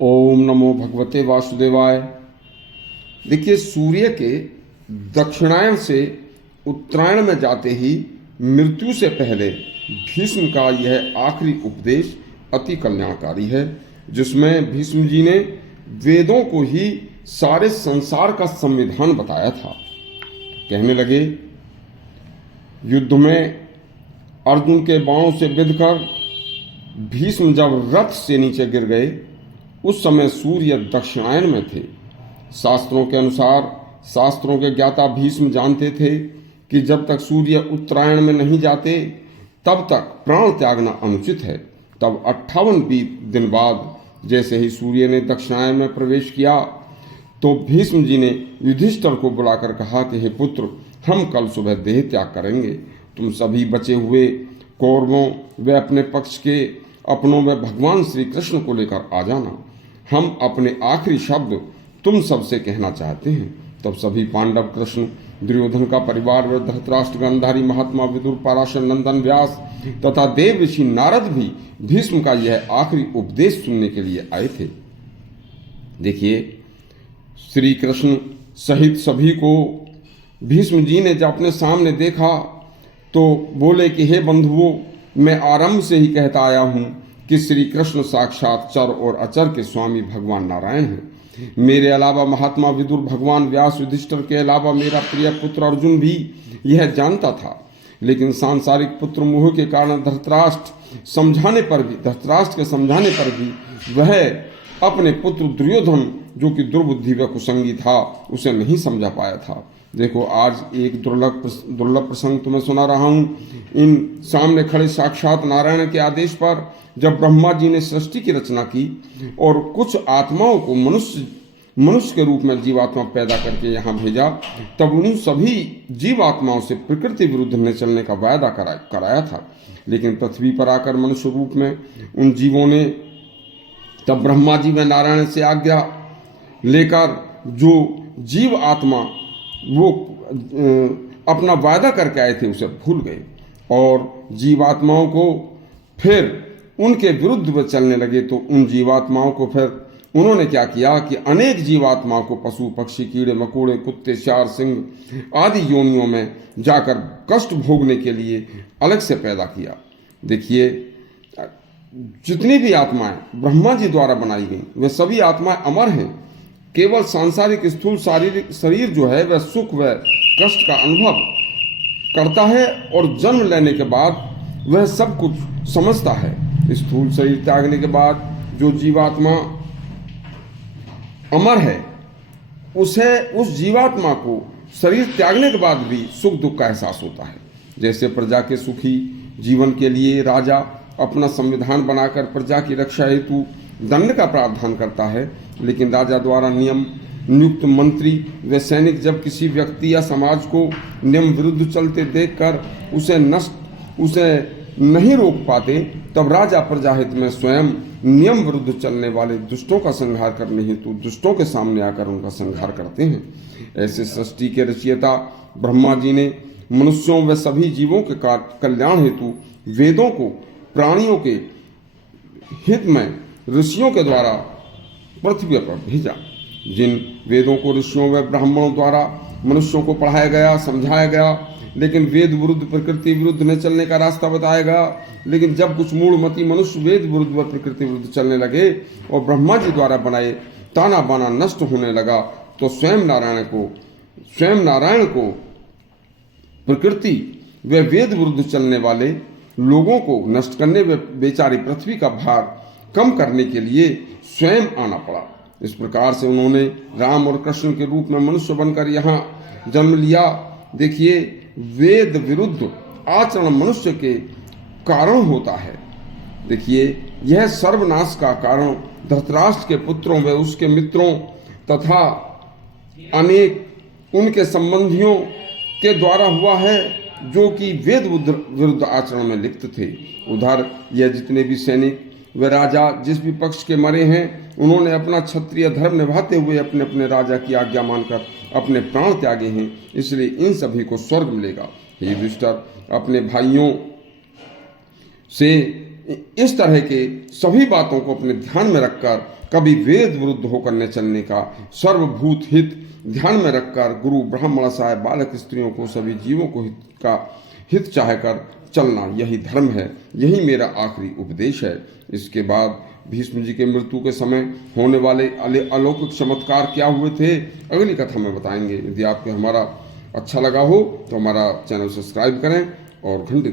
ओम नमो भगवते वासुदेवाय। देखिए, सूर्य के दक्षिणायन से उत्तरायण में जाते ही मृत्यु से पहले भीष्म का यह आखिरी उपदेश अति कल्याणकारी है, जिसमें भीष्म जी ने वेदों को ही सारे संसार का संविधान बताया था। कहने लगे, युद्ध में अर्जुन के बाणों से बिधकर भीष्म जब रथ से नीचे गिर गए, उस समय सूर्य दक्षिणायन में थे। शास्त्रों के अनुसार शास्त्रों के ज्ञाता भीष्म जानते थे कि जब तक सूर्य उत्तरायण में नहीं जाते तब तक प्राण त्यागना अनुचित है। तब 58 दिन बाद जैसे ही सूर्य ने दक्षिणायन में प्रवेश किया तो भीष्म जी ने युधिष्ठिर को बुलाकर कहा कि हे पुत्र, हम कल सुबह देह त्याग करेंगे। तुम सभी बचे हुए कौरवों व अपने पक्ष के अपनों व भगवान श्री कृष्ण को लेकर आ जाना। हम अपने आखिरी शब्द तुम सबसे कहना चाहते हैं। तब सभी पांडव, कृष्ण, दुर्योधन का परिवार व धृतराष्ट्र, गांधारी, महात्मा, विदुर, पराशर, नंदन, व्यास तथा देव ऋषि नारद भी भीष्म का यह आखिरी उपदेश सुनने के लिए आए थे। देखिए, श्री कृष्ण सहित सभी को भीष्म जी ने जब अपने सामने देखा तो बोले कि हे बंधुओं, मैं आरंभ से ही कहता आया हूँ कि श्री कृष्ण साक्षात चर और अचर के स्वामी भगवान नारायण हैं। मेरे अलावा महात्मा विदुर, भगवान व्यास, युधिष्ठिर के अलावा मेरा प्रिय पुत्र अर्जुन भी यह जानता था। लेकिन सांसारिक पुत्र मोह के कारण धृतराष्ट्र के समझाने पर भी वह अपने पुत्र दुर्योधन, जो कि दुर्बुद्धि व कुसंगी था, उसे नहीं समझा पाया था। देखो, आज एक दुर्लभ प्रसंग तुम्हें सुना रहा हूँ। इन सामने खड़े साक्षात नारायण के आदेश पर जब ब्रह्मा जी ने सृष्टि की रचना की और कुछ आत्माओं को मनुष्य के रूप में जीवात्मा पैदा करके यहाँ भेजा, तब उन सभी जीवात्माओं से प्रकृति विरुद्ध न चलने का वायदा कराया था। लेकिन पृथ्वी पर आकर मनुष्य रूप में उन जीवों ने तब ब्रह्मा जी व नारायण से आज्ञा लेकर जो जीव आत्मा वो अपना वायदा करके आए थे उसे भूल गए और जीवात्माओं को फिर उनके विरुद्ध वे चलने लगे। तो उन जीवात्माओं को फिर उन्होंने क्या किया कि अनेक जीवात्माओं को पशु, पक्षी, कीड़े मकोड़े, कुत्ते, शार, सिंह आदि योनियों में जाकर कष्ट भोगने के लिए अलग से पैदा किया। देखिए, जितनी भी आत्माएं ब्रह्मा जी द्वारा बनाई गई वे सभी आत्माएं अमर हैं। केवल सांसारिक स्थूल शारीरिक शरीर जो है वह सुख व कष्ट का अनुभव करता है और जन्म लेने के बाद वह सब कुछ समझता है। स्थूल शरीर त्यागने के बाद जो जीवात्मा अमर है उसे, उस जीवात्मा को शरीर त्यागने के बाद भी सुख दुख का एहसास होता है। जैसे प्रजा के सुखी जीवन के लिए राजा अपना संविधान बनाकर प्रजा की रक्षा हेतु दंड का प्रावधान करता है, लेकिन राजा द्वारा नियम नियुक्त मंत्री व सैनिक जब किसी व्यक्ति या समाज को नियम विरुद्ध चलते देखकर उसे नहीं रोक पाते, तब राजा प्रजा हित में स्वयं नियम विरुद्ध चलने वाले दुष्टों का संहार करने हेतु दुष्टों के सामने आकर उनका संहार करते हैं। ऐसे सृष्टि के रचयिता ब्रह्मा जी ने मनुष्यों व सभी जीवों के कल्याण हेतु वेदों को प्राणियों के हित में ऋषियों के द्वारा पृथ्वी पर भेजा। जिन वेदों को ऋषियों व ब्राह्मणों द्वारा मनुष्यों को पढ़ाया गया, समझाया गया, लेकिन वेद विरुद्ध प्रकृति विरुद्ध न चलने का रास्ता बताया गया। लेकिन जब कुछ मूढ़मती मनुष्य वेद विरुद्ध व प्रकृति विरुद्ध चलने लगे और ब्रह्मा जी द्वारा बनाए ताना बाना नष्ट होने लगा, तो स्वयं नारायण को प्रकृति व वेद विरुद्ध चलने वाले लोगों को नष्ट करने व बेचारी पृथ्वी का भार कम करने के लिए स्वयं आना पड़ा। इस प्रकार से उन्होंने राम और कृष्ण के रूप में मनुष्य बनकर यहाँ जन्म लिया। देखिए, वेद विरुद्ध आचरण मनुष्य के कारण होता है। देखिए, यह सर्वनाश का कारण धृतराष्ट्र के पुत्रों व उसके मित्रों तथा अनेक उनके संबंधियों के द्वारा हुआ है, जो कि वेद विरुद्ध आचरण में लिप्त थे। उधर यह जितने भी सैनिक वे राजा जिस भी पक्ष के मरे हैं, उन्होंने अपना क्षत्रिय धर्म निभाते हुए अपने अपने राजा की आज्ञा मानकर अपने प्राण त्यागे हैं, इसलिए इन सभी को स्वर्ग मिलेगा। हे युधिष्ठिर, अपने भाइयों से इस तरह के सभी बातों को अपने ध्यान में रखकर कभी वेद विरुद्ध होकर न चलने का, सर्वभूत हित ध्यान में रखकर गुरु ब्राह्मण सहाय बालक स्त्रियों को सभी जीवों को हित चाहकर चलना, यही धर्म है, यही मेरा आखिरी उपदेश है। इसके बाद भीष्म जी के मृत्यु के समय होने वाले अलौकिक चमत्कार क्या हुए थे, अगली कथा में बताएंगे। यदि आपको हमारा अच्छा लगा हो तो हमारा चैनल सब्सक्राइब करें और घंटी